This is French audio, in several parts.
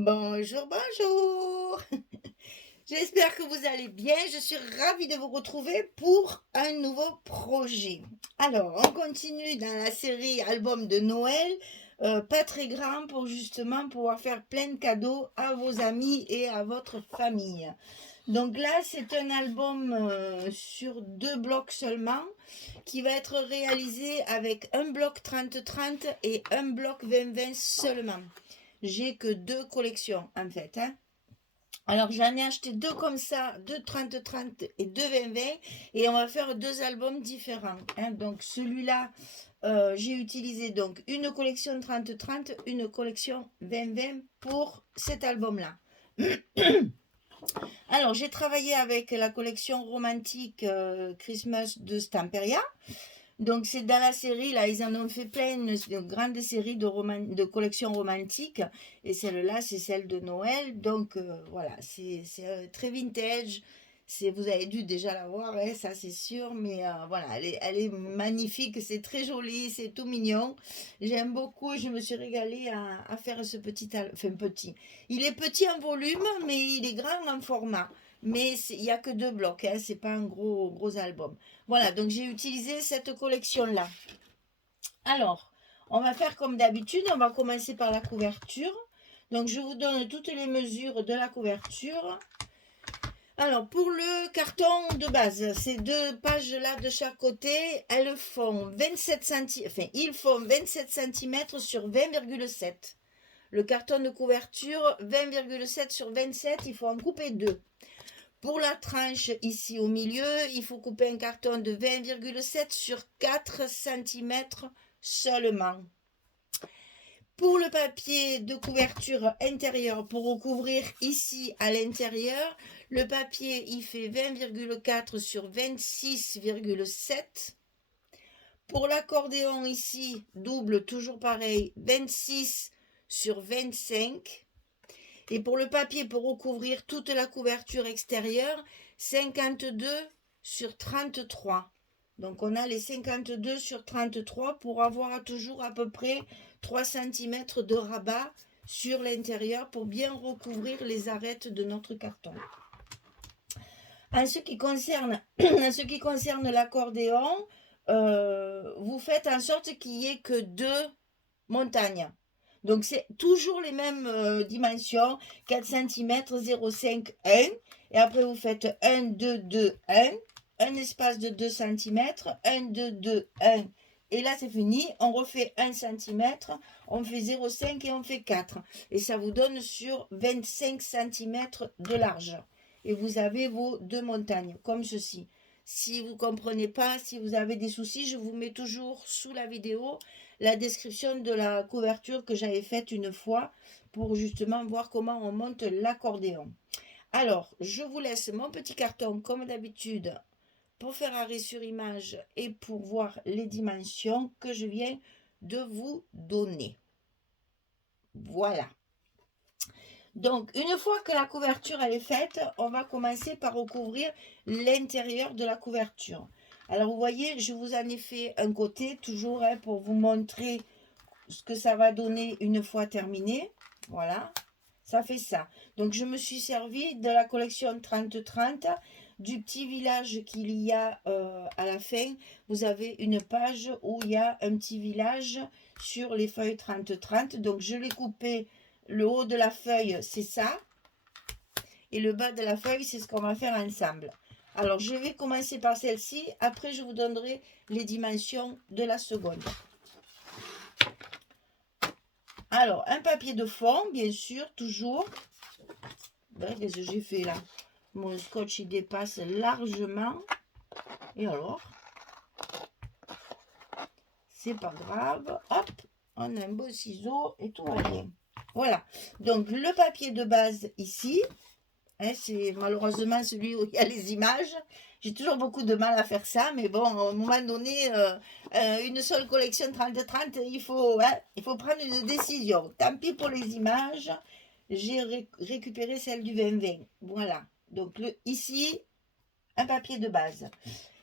Bonjour, bonjour. J'espère que vous allez bien. Je suis ravie de vous retrouver pour un nouveau projet. Alors, on continue dans la série album de Noël, pas très grand pour justement pouvoir faire plein de cadeaux à vos amis et à votre famille. Donc là, c'est un album sur 2 blocs seulement qui va être réalisé avec un bloc 30-30 et un bloc 20-20 seulement. J'ai que 2 collections en fait, hein. Alors j'en ai acheté 2 comme ça, 2 30-30 et 2 20-20 et on va faire 2 albums différents, hein. Donc celui-là, j'ai utilisé donc une collection 30-30, une collection 20-20 pour cet album-là. Alors j'ai travaillé avec la collection romantique Christmas de Stamperia. Donc c'est dans la série, là, ils en ont fait plein, une grande série de collections romantiques. Et celle-là, c'est celle de Noël. Donc voilà, c'est très vintage. Vous avez dû déjà la voir, hein, ça c'est sûr. Mais voilà, elle est magnifique, c'est très joli, c'est tout mignon. J'aime beaucoup, je me suis régalée à faire ce enfin petit. Il est petit en volume, mais il est grand en format. Mais il n'y a que 2 blocs, hein, c'est pas un gros album. Voilà, donc j'ai utilisé cette collection-là. Alors, on va faire comme d'habitude, on va commencer par la couverture. Donc je vous donne toutes les mesures de la couverture. Alors, pour le carton de base, ces 2 pages-là de chaque côté, elles font 27 cm, enfin, ils font 27 cm sur 20,7. Le carton de couverture, 20,7 sur 27, il faut en couper 2. Pour la tranche ici au milieu, il faut couper un carton de 20,7 sur 4 cm seulement. Pour le papier de couverture intérieure, pour recouvrir ici à l'intérieur, le papier il fait 20,4 sur 26,7. Pour l'accordéon ici, double, toujours pareil, 26 sur 25. Et pour le papier, pour recouvrir toute la couverture extérieure, 52 sur 33. Donc on a les 52 sur 33 pour avoir toujours à peu près 3 cm de rabat sur l'intérieur pour bien recouvrir les arêtes de notre carton. En ce qui concerne, l'accordéon, vous faites en sorte qu'il n'y ait que 2 montagnes. Donc c'est toujours les mêmes dimensions, 4 cm, 0,5, 1. Et après vous faites 1, 2, 2, 1 espace de 2 cm, 1, 2, 2, 1. Et là c'est fini, on refait 1 cm, on fait 0,5 et on fait 4. Et ça vous donne sur 25 cm de large. Et vous avez vos 2 montagnes, comme ceci. Si vous ne comprenez pas, si vous avez des soucis, je vous mets toujours sous la vidéo la description de la couverture que j'avais faite une fois pour justement voir comment on monte l'accordéon. Alors, je vous laisse mon petit carton comme d'habitude pour faire arrêt sur image et pour voir les dimensions que je viens de vous donner. Voilà. Donc, une fois que la couverture elle est faite, on va commencer par recouvrir l'intérieur de la couverture. Alors, vous voyez, je vous en ai fait un côté, toujours hein, pour vous montrer ce que ça va donner une fois terminé. Voilà, ça fait ça. Donc, je me suis servi de la collection 30-30, du petit village qu'il y a à la fin. Vous avez une page où il y a un petit village sur les feuilles 30-30. Donc, je l'ai coupé. Le haut de la feuille, c'est ça. Et le bas de la feuille, c'est ce qu'on va faire ensemble. Alors, je vais commencer par celle-ci. Après, je vous donnerai les dimensions de la seconde. Alors, un papier de fond, bien sûr, toujours. Qu'est-ce que j'ai fait là? Mon scotch, il dépasse largement. Et alors? C'est pas grave. Hop, on a un beau ciseau et tout va bien. Voilà. Donc, le papier de base ici. Hein, c'est malheureusement celui où il y a les images. J'ai toujours beaucoup de mal à faire ça, mais bon, à un moment donné, une seule collection 30-30, il faut prendre une décision. Tant pis pour les images, j'ai récupéré celle du 20-20. Voilà, donc ici, un papier de base.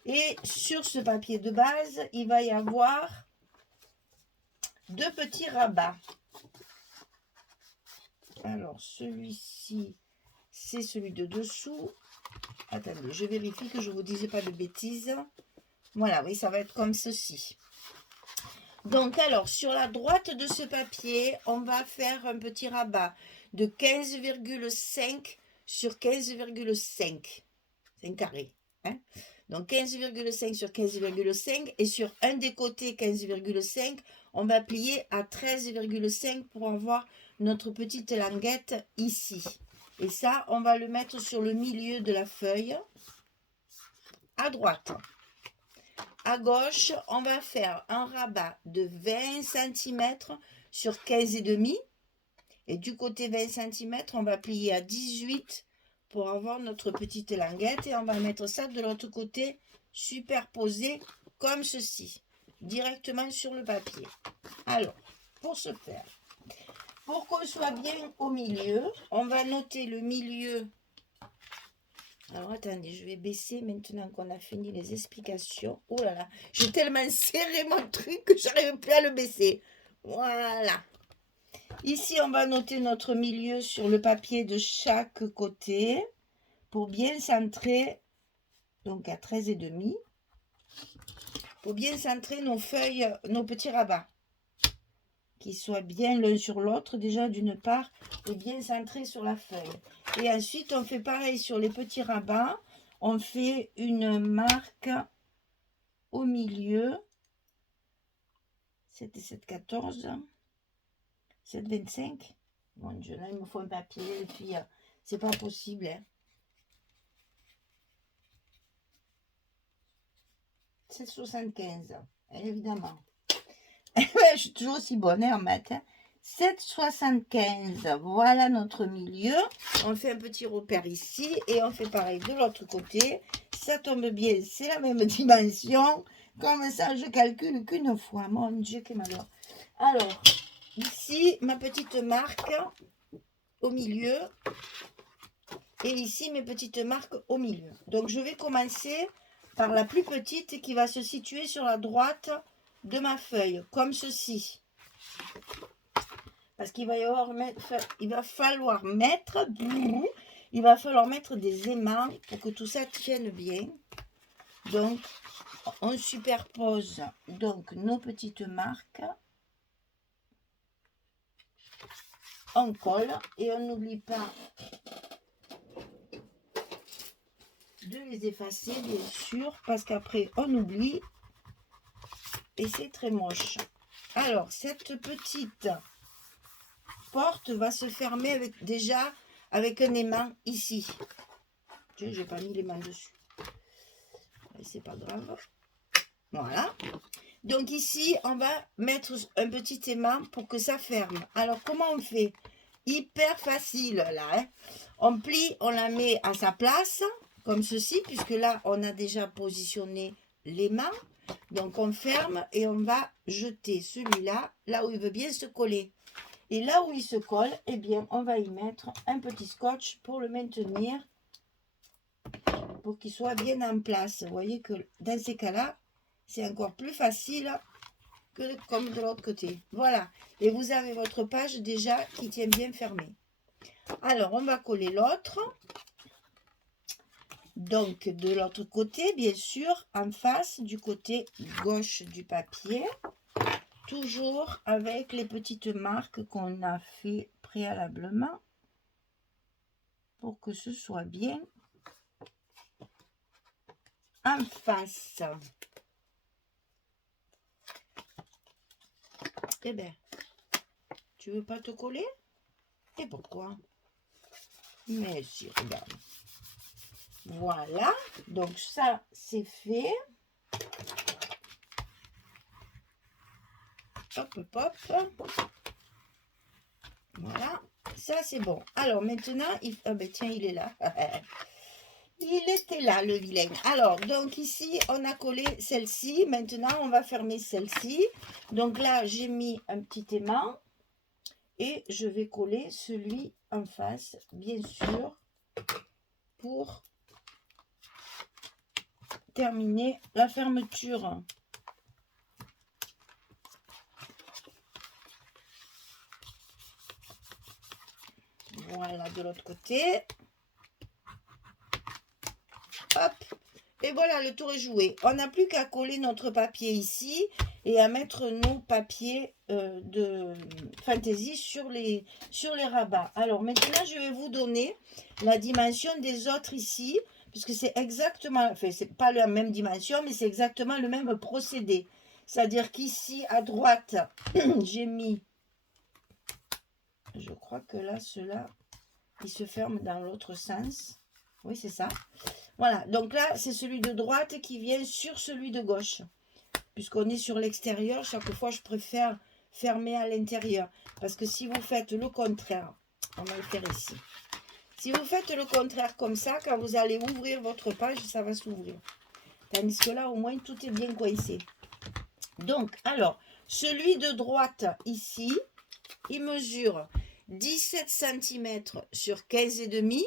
Et sur ce papier de base, il va y avoir 2 petits rabats. Alors, celui-ci, c'est celui de dessous. Attendez, je vérifie que je ne vous dise pas de bêtises. Voilà, oui, ça va être comme ceci. Donc, alors, sur la droite de ce papier, on va faire un petit rabat de 15,5 sur 15,5. C'est un carré. Hein? Donc, 15,5 sur 15,5. Et sur un des côtés 15,5, on va plier à 13,5 pour avoir notre petite languette ici. Et ça, on va le mettre sur le milieu de la feuille, à droite. À gauche, on va faire un rabat de 20 cm sur 15,5. Et du côté 20 cm, on va plier à 18 pour avoir notre petite languette. Et on va mettre ça de l'autre côté, superposé comme ceci, directement sur le papier. Alors, pour ce faire, pour qu'on soit bien au milieu, on va noter le milieu. Alors, attendez, je vais baisser maintenant qu'on a fini les explications. Oh là là, j'ai tellement serré mon truc que j'arrive plus à le baisser. Voilà. Ici, on va noter notre milieu sur le papier de chaque côté pour bien centrer, donc à 13,5, pour bien centrer nos feuilles, nos petits rabats, qui soient bien l'un sur l'autre déjà d'une part et bien centrés sur la feuille. Et ensuite, on fait pareil sur les petits rabats. On fait une marque au milieu. 7,14. 7,25. Mon Dieu, là, il me faut un papier, les filles. C'est pas possible. Hein. 7,75. Évidemment. Je suis toujours aussi bonne en maths. 7,75. Voilà notre milieu. On fait un petit repère ici et on fait pareil de l'autre côté. Ça tombe bien, c'est la même dimension. Comme ça, je calcule qu'une fois. Mon Dieu, quel malheur. Alors, ici, ma petite marque au milieu. Et ici, mes petites marques au milieu. Donc, je vais commencer par la plus petite qui va se situer sur la droite de ma feuille, comme ceci. Parce qu'il va falloir mettre des aimants pour que tout ça tienne bien. Donc, on superpose donc nos petites marques. On colle et on n'oublie pas de les effacer, bien sûr, parce qu'après, on oublie et c'est très moche. Alors, cette petite porte va se fermer déjà avec un aimant ici. Je n'ai pas mis l'aimant dessus. C'est pas grave. Voilà. Donc ici, on va mettre un petit aimant pour que ça ferme. Alors, comment on fait? Hyper facile, là. Hein. On plie, on la met à sa place, comme ceci, puisque là, on a déjà positionné l'aimant. Donc, on ferme et on va jeter celui-là, là où il veut bien se coller. Et là où il se colle, eh bien, on va y mettre un petit scotch pour le maintenir, pour qu'il soit bien en place. Vous voyez que dans ces cas-là, c'est encore plus facile que comme de l'autre côté. Voilà. Et vous avez votre page déjà qui tient bien fermée. Alors, on va coller l'autre. Donc, de l'autre côté, bien sûr, en face, du côté gauche du papier. Toujours avec les petites marques qu'on a fait préalablement. Pour que ce soit bien en face. Eh bien, tu veux pas te coller? Et pourquoi? Mais si, regarde. Voilà, donc ça, c'est fait. Hop, hop, hop. Voilà, ça, c'est bon. Alors, maintenant, ah ben tiens, il est là. Il était là, le vilain. Alors, donc ici, on a collé celle-ci. Maintenant, on va fermer celle-ci. Donc là, j'ai mis un petit aimant. Et je vais coller celui en face, bien sûr, pour terminer la fermeture. Voilà, de l'autre côté. Hop. Et voilà, le tour est joué. On n'a plus qu'à coller notre papier ici et à mettre nos papiers de fantaisie sur les rabats. Alors maintenant, je vais vous donner la dimension des autres ici, puisque c'est exactement, enfin, c'est pas la même dimension, mais c'est exactement le même procédé. C'est-à-dire qu'ici, à droite, j'ai mis, je crois que là, cela, il se ferme dans l'autre sens. Oui, c'est ça. Voilà, donc là, c'est celui de droite qui vient sur celui de gauche. Puisqu'on est sur l'extérieur, chaque fois, je préfère fermer à l'intérieur. Parce que si vous faites le contraire, on va le faire ici. Si vous faites le contraire comme ça, quand vous allez ouvrir votre page, ça va s'ouvrir. Tandis que là, au moins, tout est bien coincé. Donc, alors, celui de droite, ici, il mesure 17 cm sur 15,5.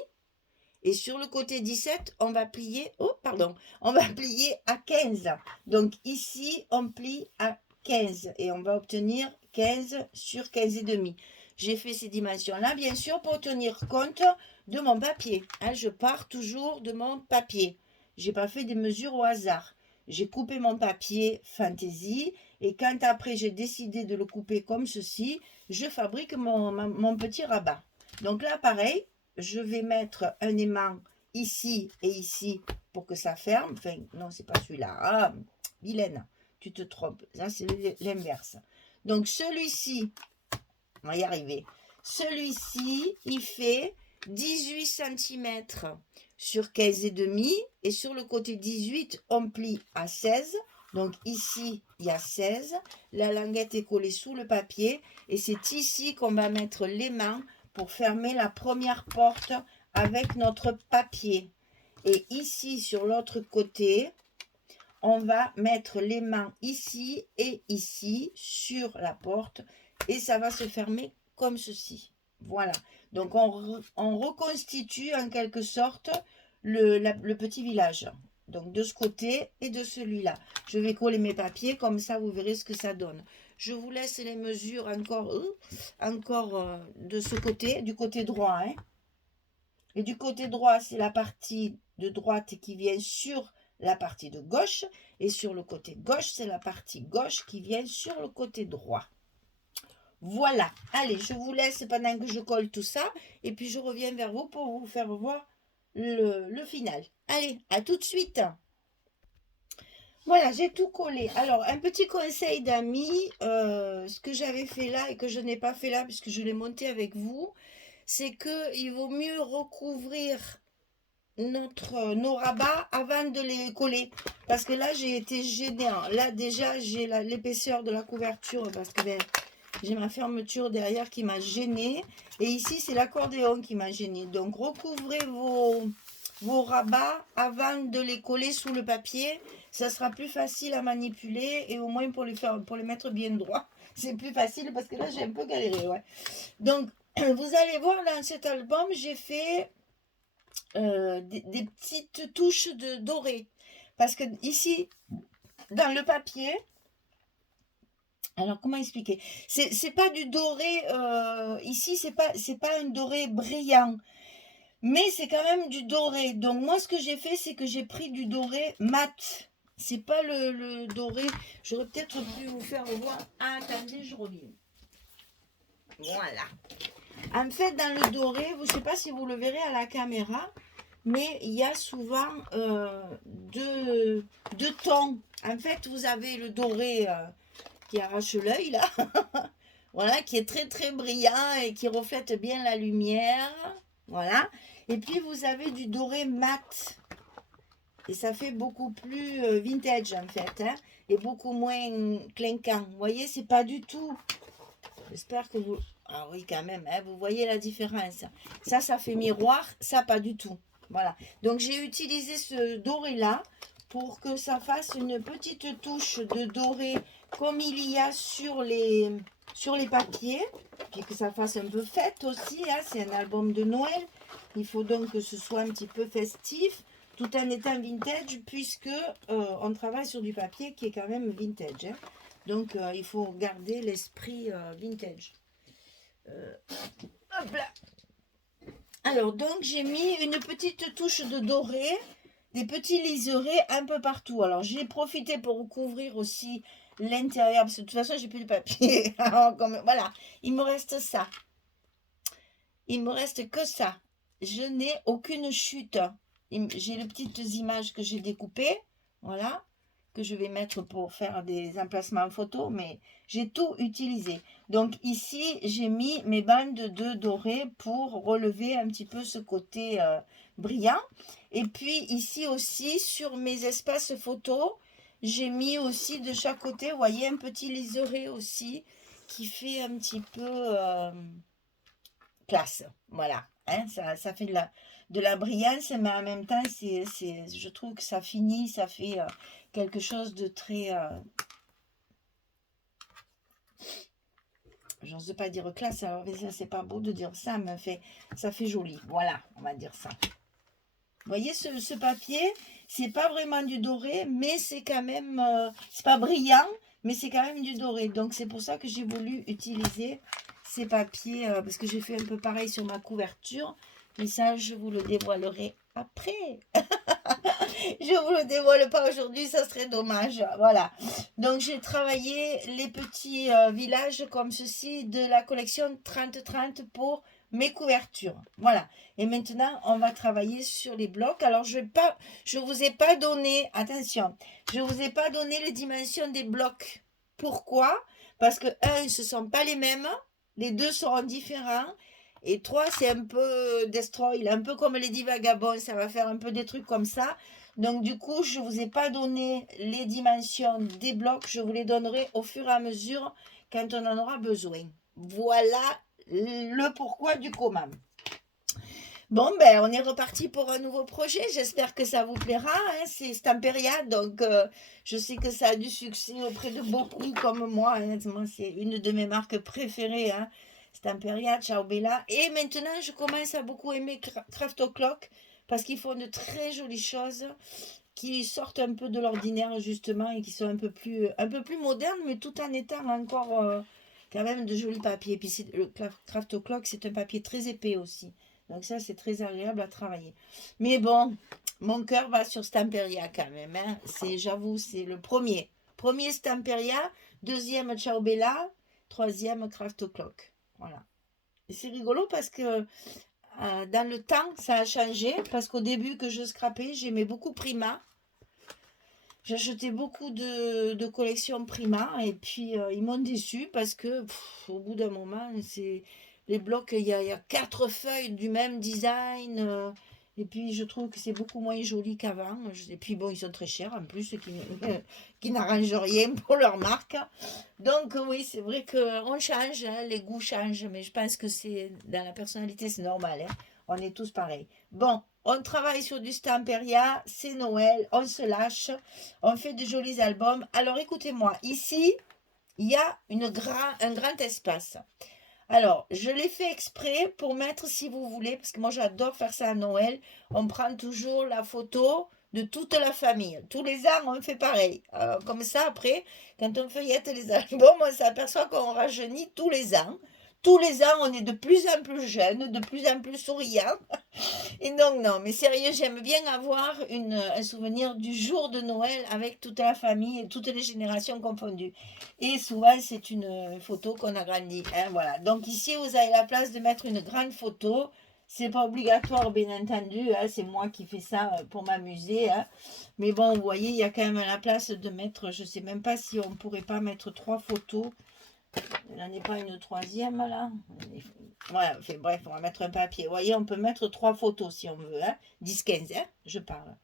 Et sur le côté 17, on va plier, on va plier à 15. Donc ici, on plie à 15 et on va obtenir 15 sur 15,5. J'ai fait ces dimensions-là, bien sûr, pour tenir compte de mon papier. Hein, je pars toujours de mon papier. Je n'ai pas fait des mesures au hasard. J'ai coupé mon papier fantaisie et quand après j'ai décidé de le couper comme ceci, je fabrique mon petit rabat. Donc là, pareil, je vais mettre un aimant ici et ici pour que ça ferme. Enfin, non, c'est pas celui-là. Ah, Vilaine, tu te trompes. Là, c'est l'inverse. Donc, celui-ci, on va y arriver. Celui-ci, il fait 18 cm sur 15,5. Et sur le côté 18, on plie à 16. Donc, ici, il y a 16. La languette est collée sous le papier. Et c'est ici qu'on va mettre l'aimant pour fermer la première porte avec notre papier. Et ici, sur l'autre côté, on va mettre l'aimant ici et ici sur la porte et ça va se fermer comme ceci. Voilà. Donc, on reconstitue en quelque sorte le petit village. Donc, de ce côté et de celui-là. Je vais coller mes papiers, comme ça, vous verrez ce que ça donne. Je vous laisse les mesures encore de ce côté, du côté droit. Hein. Et du côté droit, c'est la partie de droite qui vient sur la partie de gauche. Et sur le côté gauche, c'est la partie gauche qui vient sur le côté droit. Voilà. Allez, je vous laisse pendant que je colle tout ça. Et puis, je reviens vers vous pour vous faire voir le final. Allez, à tout de suite. Voilà, j'ai tout collé. Alors, un petit conseil d'amis, ce que j'avais fait là et que je n'ai pas fait là, puisque je l'ai monté avec vous, c'est qu'il vaut mieux recouvrir nos rabats avant de les coller. Parce que là, j'ai été gênée. Là, déjà, j'ai l'épaisseur de la couverture parce que j'ai ma fermeture derrière qui m'a gênée. Et ici, c'est l'accordéon qui m'a gênée. Donc, recouvrez vos rabats avant de les coller sous le papier. Ça sera plus facile à manipuler et au moins pour les mettre bien droit. C'est plus facile parce que là, j'ai un peu galéré. Ouais. Donc, vous allez voir, dans cet album, j'ai fait des petites touches de doré. Parce que ici, dans le papier, alors comment expliquer? C'est pas du doré, ici, c'est pas un doré brillant. Mais c'est quand même du doré. Donc moi, ce que j'ai fait, c'est que j'ai pris du doré mat. C'est pas le doré. J'aurais peut-être pu vous faire voir. Ah, attendez, je reviens. Voilà. En fait, dans le doré, je ne sais pas si vous le verrez à la caméra, mais il y a souvent deux tons. En fait, vous avez le doré qui arrache l'œil, là. Voilà, qui est très, très brillant et qui reflète bien la lumière. Voilà. Et puis, vous avez du doré mat. Et ça fait beaucoup plus vintage, en fait. Hein, et beaucoup moins clinquant. Vous voyez, c'est pas du tout. J'espère que vous... Ah oui, quand même, hein, vous voyez la différence. Ça fait miroir, ça, pas du tout. Voilà. Donc, j'ai utilisé ce doré-là pour que ça fasse une petite touche de doré comme il y a sur les papiers. Puis que ça fasse un peu fête aussi. Hein, c'est un album de Noël. Il faut donc que ce soit un petit peu festif, tout en étant vintage, puisque on travaille sur du papier qui est quand même vintage. Hein. Donc, il faut garder l'esprit vintage. Hop là. Alors, donc, j'ai mis une petite touche de doré, des petits liserés un peu partout. Alors, j'ai profité pour recouvrir aussi l'intérieur, parce que de toute façon, j'ai plus de papier. Alors, voilà, il me reste ça. Il me reste que ça. Je n'ai aucune chute. J'ai les petites images que j'ai découpées, voilà, que je vais mettre pour faire des emplacements photos, mais j'ai tout utilisé. Donc ici, j'ai mis mes bandes de doré pour relever un petit peu ce côté brillant. Et puis ici aussi, sur mes espaces photos, j'ai mis aussi de chaque côté, vous voyez, un petit liseré aussi qui fait un petit peu classe. Voilà. Hein, ça fait de la brillance, mais en même temps, je trouve que ça finit, ça fait quelque chose de très... j'ose pas dire classe, alors c'est pas beau de dire ça, mais ça fait joli. Voilà, on va dire ça. Vous voyez ce papier, c'est pas vraiment du doré, mais c'est quand même... c'est pas brillant, mais c'est quand même du doré. Donc c'est pour ça que j'ai voulu utiliser ces papiers, parce que j'ai fait un peu pareil sur ma couverture. Mais ça, je vous le dévoilerai après. Je vous le dévoile pas aujourd'hui, ça serait dommage. Voilà. Donc j'ai travaillé les petits villages comme ceci de la collection 30-30 pour mes couvertures. Voilà. Et maintenant, on va travailler sur les blocs. Alors, je vous ai pas donné, attention, je vous ai pas donné les dimensions des blocs. Pourquoi? Parce que, un, ce ne sont pas les mêmes. Les deux seront différents. Et trois, c'est un peu destroy, un peu comme les 10 vagabonds. Ça va faire un peu des trucs comme ça. Donc, du coup, je ne vous ai pas donné les dimensions des blocs. Je vous les donnerai au fur et à mesure quand on en aura besoin. Voilà le pourquoi du comment. Bon, ben, on est reparti pour un nouveau projet. J'espère que ça vous plaira. Hein. C'est Stamperia, donc je sais que ça a du succès auprès de beaucoup comme moi. Honnêtement, c'est une de mes marques préférées. Hein. Stamperia, Ciao Bella. Et maintenant, je commence à beaucoup aimer Craft O'Clock parce qu'ils font de très jolies choses qui sortent un peu de l'ordinaire, justement, et qui sont un peu plus modernes, mais tout en étant encore quand même de jolis papiers. Et puis, le Craft O'Clock, c'est un papier très épais aussi. Donc ça, c'est très agréable à travailler. Mais bon, mon cœur va sur Stamperia quand même. Hein. J'avoue, c'est le premier. Premier Stamperia, deuxième Ciao Bella, troisième Craft O'Clock. Voilà. Et c'est rigolo parce que dans le temps, ça a changé. Parce qu'au début que je scrapais, j'aimais beaucoup Prima. J'achetais beaucoup de collections Prima. Et puis, ils m'ont déçu parce que au bout d'un moment, les blocs, il y a 4 feuilles du même design. Et puis, je trouve que c'est beaucoup moins joli qu'avant. Et puis, bon, ils sont très chers en plus, qui n'arrangent rien pour leur marque. Donc, oui, c'est vrai qu'on change, hein, les goûts changent. Mais je pense que c'est dans la personnalité, c'est normal. Hein. On est tous pareils. Bon, on travaille sur du Stamperia, c'est Noël, on se lâche, on fait de jolis albums. Alors, écoutez-moi, ici, il y a un grand espace. Alors, je l'ai fait exprès pour mettre, si vous voulez, parce que moi j'adore faire ça à Noël, on prend toujours la photo de toute la famille. Tous les ans, on fait pareil. Alors, comme ça, après, quand on feuillette les albums, on s'aperçoit qu'on rajeunit tous les ans. Tous les ans, on est de plus en plus jeune, de plus en plus souriant. Et donc, non, mais sérieux, j'aime bien avoir un souvenir du jour de Noël avec toute la famille et toutes les générations confondues. Et souvent, c'est une photo qu'on agrandit. Hein, voilà. Donc ici, vous avez la place de mettre une grande photo. C'est pas obligatoire, bien entendu. Hein, c'est moi qui fais ça pour m'amuser. Hein. Mais bon, vous voyez, il y a quand même la place de mettre, je sais même pas si on pourrait pas mettre 3 photos. Il n'en est pas une troisième là. Ouais, enfin, bref, on va mettre un papier. Vous voyez, on peut mettre 3 photos si on veut. Hein. 10-15, hein, je parle.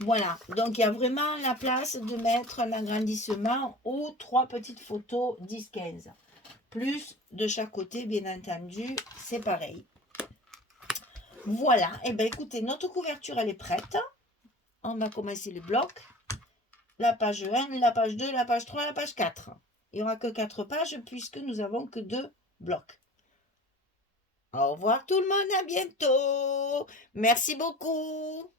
Voilà, donc il y a vraiment la place de mettre un agrandissement ou 3 petites photos 10-15. Plus de chaque côté, bien entendu, c'est pareil. Voilà, et bien écoutez, notre couverture elle est prête. On va commencer le bloc. La page 1, la page 2, la page 3, la page 4. Il n'y aura que 4 pages puisque nous n'avons que 2 blocs. Au revoir tout le monde, à bientôt. Merci beaucoup.